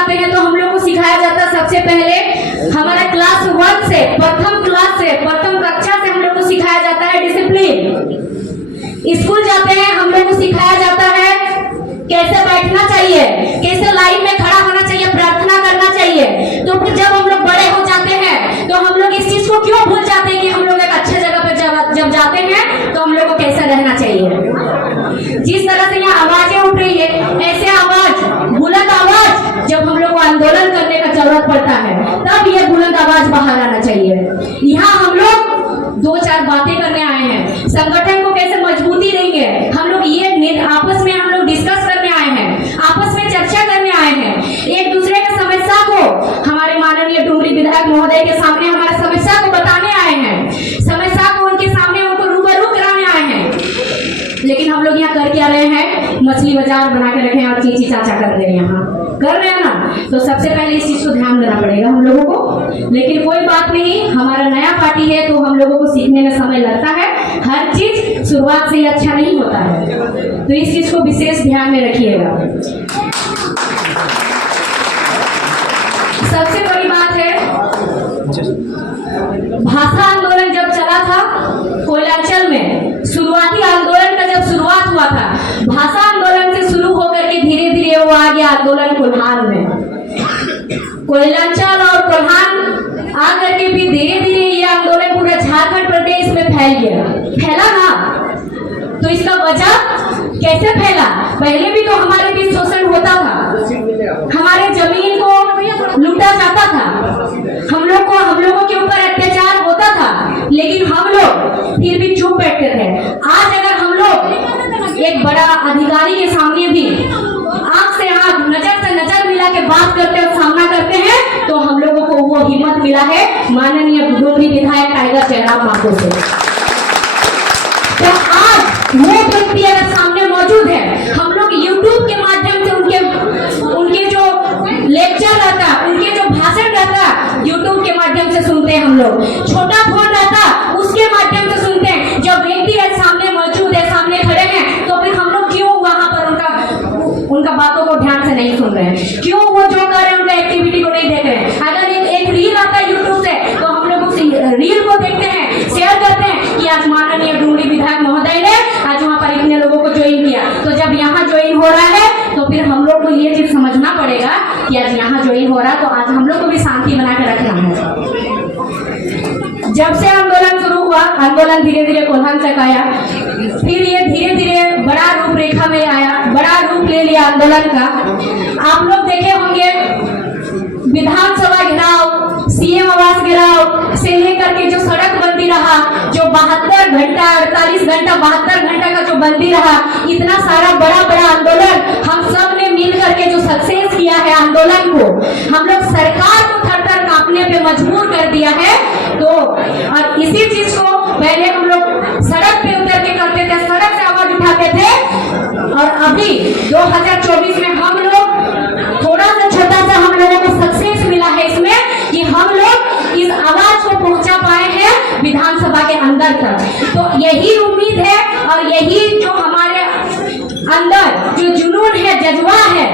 आते हैं तो हम लोग को सिखाया जाता है सबसे पहले हमारा क्लास 1 से प्रथम कक्षा से हम लोग को सिखाया जाता है डिसिप्लिन। स्कूल जाते हैं हम लोग को सिखाया जाता है कैसे बैठना चाहिए, कैसे लाइन में खड़ा होना चाहिए, प्रार्थना करना चाहिए। तो फिर जब हम लोग बड़े हो जाते हैं तो हम लोग इस चीज को क्यों भूल जाते हैं कि हम लोग एक अच्छे जगह पर जब जाते हैं तो हम लोग को कैसे रहना चाहिए। जिस तरह से यहाँ आवाजें उठ रही है, ऐसे आवाज, बुलंद आवाज जब हम लोग को आंदोलन करने का जरूरत पड़ता है तब ये बुलंद आवाज बाहर आना चाहिए। यहाँ हम लोग 2-4 बातें करने आए हैं, संगठन को कैसे मजबूती देंगे, हम लोग ये आपस में हम लोग डिस्कस करने आए हैं, आपस में चर्चा करने आए हैं। एक दूसरे की समस्या को हमारे माननीय डुमरी विधायक महोदय के सामने हमारे समस्या को बताने आए हैं, समस्या को उनके सामने उनको रूबरू कराने आए हैं। लेकिन हम लोग यहाँ कर क्या रहे हैं, मछली बाजार बना के रखे हैं और चीची चाचा कर रहे हैं, यहाँ कर रहे हैं ना। तो सबसे पहले इस चीज को ध्यान देना पड़ेगा हम लोगों को। लेकिन कोई बात नहीं, हमारा नया पार्टी है तो हम लोगों को सीखने में समय लगता है, हर चीज शुरुआत से ही अच्छा नहीं होता है, तो इस चीज को विशेष ध्यान में रखिएगा। सबसे बड़ी बात है, भाषा आंदोलन जब चला था कोयलांचल में, शुरुआती आंदोलन का जब शुरुआत हुआ था, भाषा आंदोलन से शुरू होकर के धीरे धीरे वो आ गया आंदोलन कोल्हान में। कोयलांचल और कोल्हान आकर के भी धीरे धीरे ये आंदोलन पूरा झारखंड प्रदेश में फैल गया, फैला ना। तो इसका वजह कैसे फैला, पहले भी तो हमारे बीच शोषण होता था, हमारे जमीन को लूटा जाता था, हम लोगों के ऊपर अत्याचार होता था, लेकिन हम लोग फिर भी चुप बैठते थे। आज अगर हम लोग एक बड़ा अधिकारी के सामने भी आंख से आंख, नजर से नजर मिला के बात करते और सामना करते हैं तो हम लोगों को वो हिम्मत मिला है माननीय डुमरी विधायक टाइगर जयराम माको से। तो आज वो व्यक्ति अगर सामने मौजूद है, हम लोग यूट्यूब के माध्यम से उनके जो लेक्चर रहता, उनके जो भाषण रहता, यूट्यूब के माध्यम से सुनते हैं। हम लोग छोटा फोन रहता उसके माध्यम से सुनते हैं। जब व्यक्ति सामने मौजूद है, सामने खड़े हैं, तो फिर हम लोग क्यों वहां पर उनका बातों को ध्यान से नहीं सुन रहे हैं, क्यों वो जो कर रहे हैं उनका एक्टिविटी को नहीं देख रहे हैं। अगर एक रील आता है यूट्यूब से तो हम लोग उस रील को देखते हैं, शेयर करते हैं कि आज माननीय डुमरी विधायक महोदय ने आज वहाँ पर इतने लोगों को ज्वाइन किया। तो जब यहाँ ज्वाइन हो रहा है तो फिर हम लोग को ये चीज समझना पड़ेगा कि आज यहाँ ज्वाइन हो रहा है तो आज हम लोग को भी शांति बना के रखना है। जब से आंदोलन शुरू हुआ, आंदोलन धीरे धीरे कोल्हान तक आया, फिर ये धीरे धीरे बड़ा रूपरेखा में आया, बड़ा रूप ले लिया आंदोलन का। आप लोग देखे होंगे विधानसभा घेराव, सीएम आवास घेराव से लेकर के जो सड़क बंदी रहा, जो 72 घंटा 48 घंटा 72 घंटा का जो बंदी रहा, इतना सारा बड़ा बड़ा आंदोलन हम सब ने मिल करके जो सक्सेस किया है आंदोलन को, हम लोग सरकार को थर थर कांपने पे मजबूर कर दिया है। तो और इसी चीज को पहले हम लोग सड़क पे उतर के करते थे, सड़क से आवाज उठाते थे, और अभी 2024 में हम लोग थोड़ा सा छोटा सा हम लोगों को सक्सेस मिला है इसमें कि हम लोग इस आवाज को पहुंचा पाए हैं विधानसभा के अंदर तक। तो यही उम्मीद है और यही जो हमारे अंदर जो जुनून है, जज्बा है,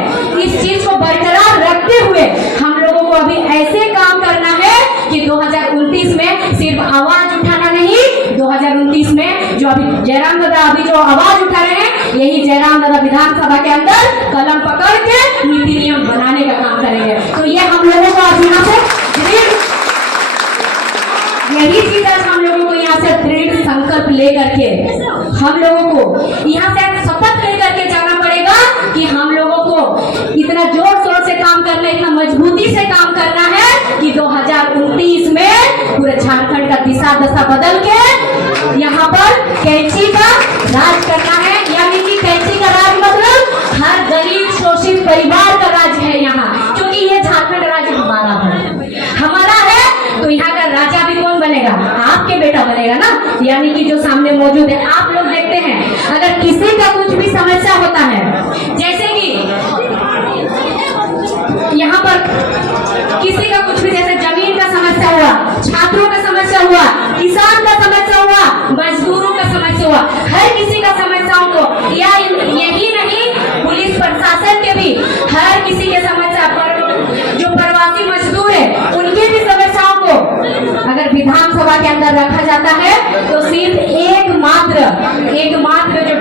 इस चीज को बरकरार रखते हुए हम लोगों को अभी ऐसे काम करना है कि 2029 में सिर्फ आवाज उठाना नहीं, 2029 में जो अभी जयराम दादा अभी जो आवाज उठा रहे हैं, यही जयराम दादा विधानसभा के अंदर कलम पकड़ के नीति नियम बनाने का काम करेंगे। तो ये हम लोगों को अब यहाँ से यही चीज आज हम लोगों को यहाँ से दृढ़ संकल्प लेकर के हम लोगों को यहाँ से शपथ लेकर के जाना पड़ेगा कि हम लोगों को इतना जोर शोर से काम करना, इतना मजबूती से काम करना है कि 2029 में पूरे झारखंड का दिशा दशा बदल के यहाँ पर कैंची का राज करना है। यानी कि कैंची का राज मतलब हर गरीब शोषित परिवार का राज है यहाँ, क्योंकि ये झारखंड राज्य हमारा है। तो यहाँ का राजा भी कौन बनेगा, आपके बेटा बनेगा ना। यानी कि जो सामने मौजूद है, आप लोग देखते हैं अगर किसी का कुछ भी समस्या होता है, जैसे कि यहाँ पर किसी का कुछ भी, जैसे जमीन का समस्या हुआ, छात्रों का समस्या हुआ, किसान का समस्या हुआ, मजदूरों का समस्या हुआ, हर किसी का समस्याओं को, या यही नहीं पुलिस प्रशासन के भी हर किसी के समस्या पर रखा जाता है तो सिर्फ एकमात्र जो